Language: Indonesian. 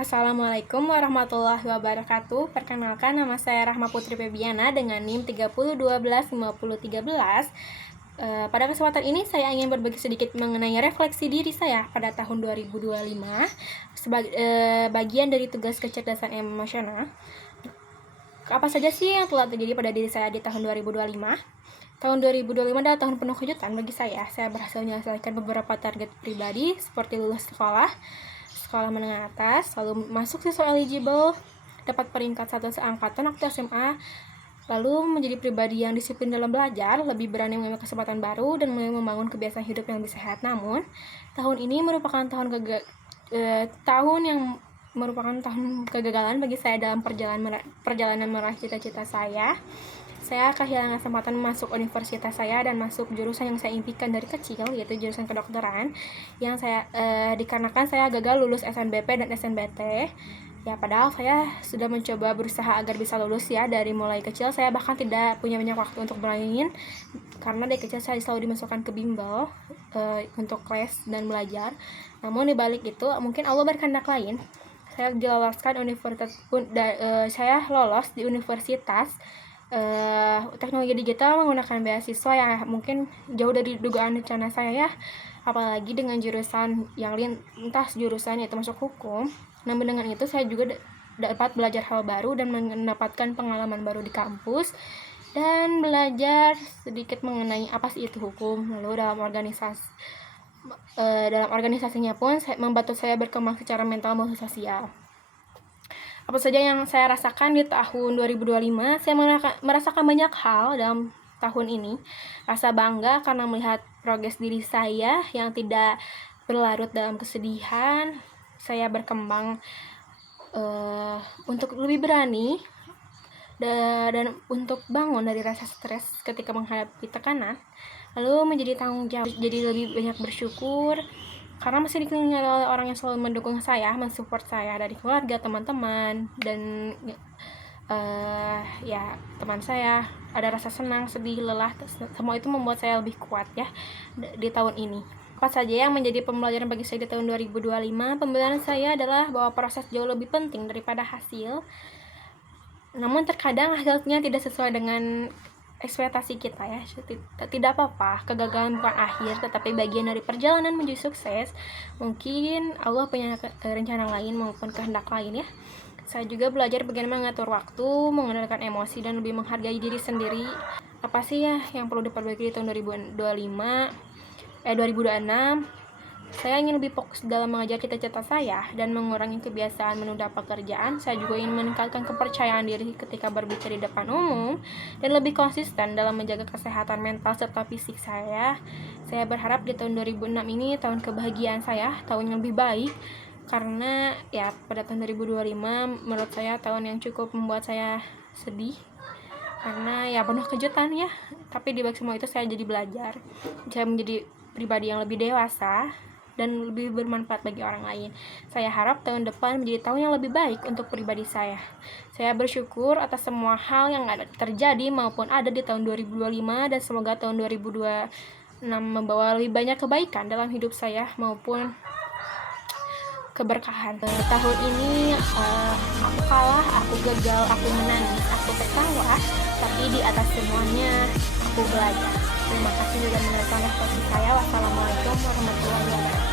Assalamualaikum warahmatullahi wabarakatuh. Perkenalkan, nama saya Rahma Putri Febiana dengan NIM 30125013. Pada kesempatan ini saya ingin berbagi sedikit mengenai refleksi diri saya pada tahun 2025 sebagai bagian dari tugas kecerdasan emosional. Apa saja sih yang telah terjadi pada diri saya di tahun 2025? Tahun 2025 adalah tahun penuh kejutan bagi saya. Saya berhasil menyelesaikan beberapa target pribadi seperti lulus sekolah menengah atas, lalu masuk siswa eligible, dapat peringkat 1 seangkatan waktu SMA, lalu menjadi pribadi yang disiplin dalam belajar, lebih berani mengambil kesempatan baru, dan mulai membangun kebiasaan hidup yang lebih sehat. Namun, tahun ini merupakan tahun kegagalan bagi saya dalam perjalanan meraih cita-cita saya. Saya kehilangan kesempatan masuk universitas saya dan masuk jurusan yang saya impikan dari kecil, yaitu jurusan kedokteran, yang dikarenakan saya gagal lulus SNBP dan SNBT. Ya, padahal saya sudah mencoba berusaha agar bisa lulus ya. Dari mulai kecil saya bahkan tidak punya banyak waktu untuk bermain, karena dari kecil saya selalu dimasukkan ke bimbel untuk les dan belajar. Namun dibalik itu mungkin Allah berkehendak lain. Saya lolos di universitas teknologi digital menggunakan beasiswa yang mungkin jauh dari dugaan rencana saya ya, apalagi dengan jurusan yang lintas jurusan, yaitu masuk hukum. Namun dengan itu saya juga dapat belajar hal baru dan mendapatkan pengalaman baru di kampus dan belajar sedikit mengenai apa sih itu hukum. Lalu dalam organisasinya pun membantu saya berkembang secara mental maupun sosial. Apa saja yang saya rasakan di tahun 2025? Saya merasakan banyak hal dalam tahun ini. Rasa bangga karena melihat progres diri saya yang tidak berlarut dalam kesedihan. Saya berkembang untuk lebih berani dan untuk bangun dari rasa stres ketika menghadapi tekanan. Lalu menjadi tanggung jawab, jadi lebih banyak bersyukur karena masih dikelilingi oleh orang yang selalu mendukung saya, mensupport saya dari keluarga, teman-teman, dan teman saya. Ada rasa senang, sedih, lelah, semua itu membuat saya lebih kuat ya di tahun ini. Apa saja yang menjadi pembelajaran bagi saya di tahun 2025? Pembelajaran saya adalah bahwa proses jauh lebih penting daripada hasil. Namun terkadang hasilnya tidak sesuai dengan ekspektasi kita ya. Tidak apa-apa, kegagalan bukan akhir, tetapi bagian dari perjalanan menuju sukses. Mungkin Allah punya rencana lain maupun kehendak lain ya. Saya juga belajar bagaimana mengatur waktu, mengendalikan emosi, dan lebih menghargai diri sendiri. Apa sih ya yang perlu diperbaiki di tahun 2026? Saya ingin lebih fokus dalam mengejar cita-cita saya dan mengurangi kebiasaan menunda pekerjaan. Saya juga ingin meningkatkan kepercayaan diri ketika berbicara di depan umum dan lebih konsisten dalam menjaga kesehatan mental serta fisik saya. Saya berharap di tahun 2006 ini tahun kebahagiaan saya, tahun yang lebih baik, karena ya pada tahun 2025 menurut saya tahun yang cukup membuat saya sedih karena ya penuh kejutan ya. Tapi di balik semua itu saya jadi belajar, saya menjadi pribadi yang lebih dewasa dan lebih bermanfaat bagi orang lain. Saya harap tahun depan menjadi tahun yang lebih baik untuk pribadi saya. Saya bersyukur atas semua hal yang terjadi maupun ada di tahun 2025, dan semoga tahun 2026 membawa lebih banyak kebaikan dalam hidup saya maupun keberkahan. Tahun ini aku kalah, aku gagal, aku menangis, aku tertawa, tapi di atas semuanya aku belajar. Terima kasih sudah menonton podcast saya. Wassalamualaikum warahmatullahi wabarakatuh.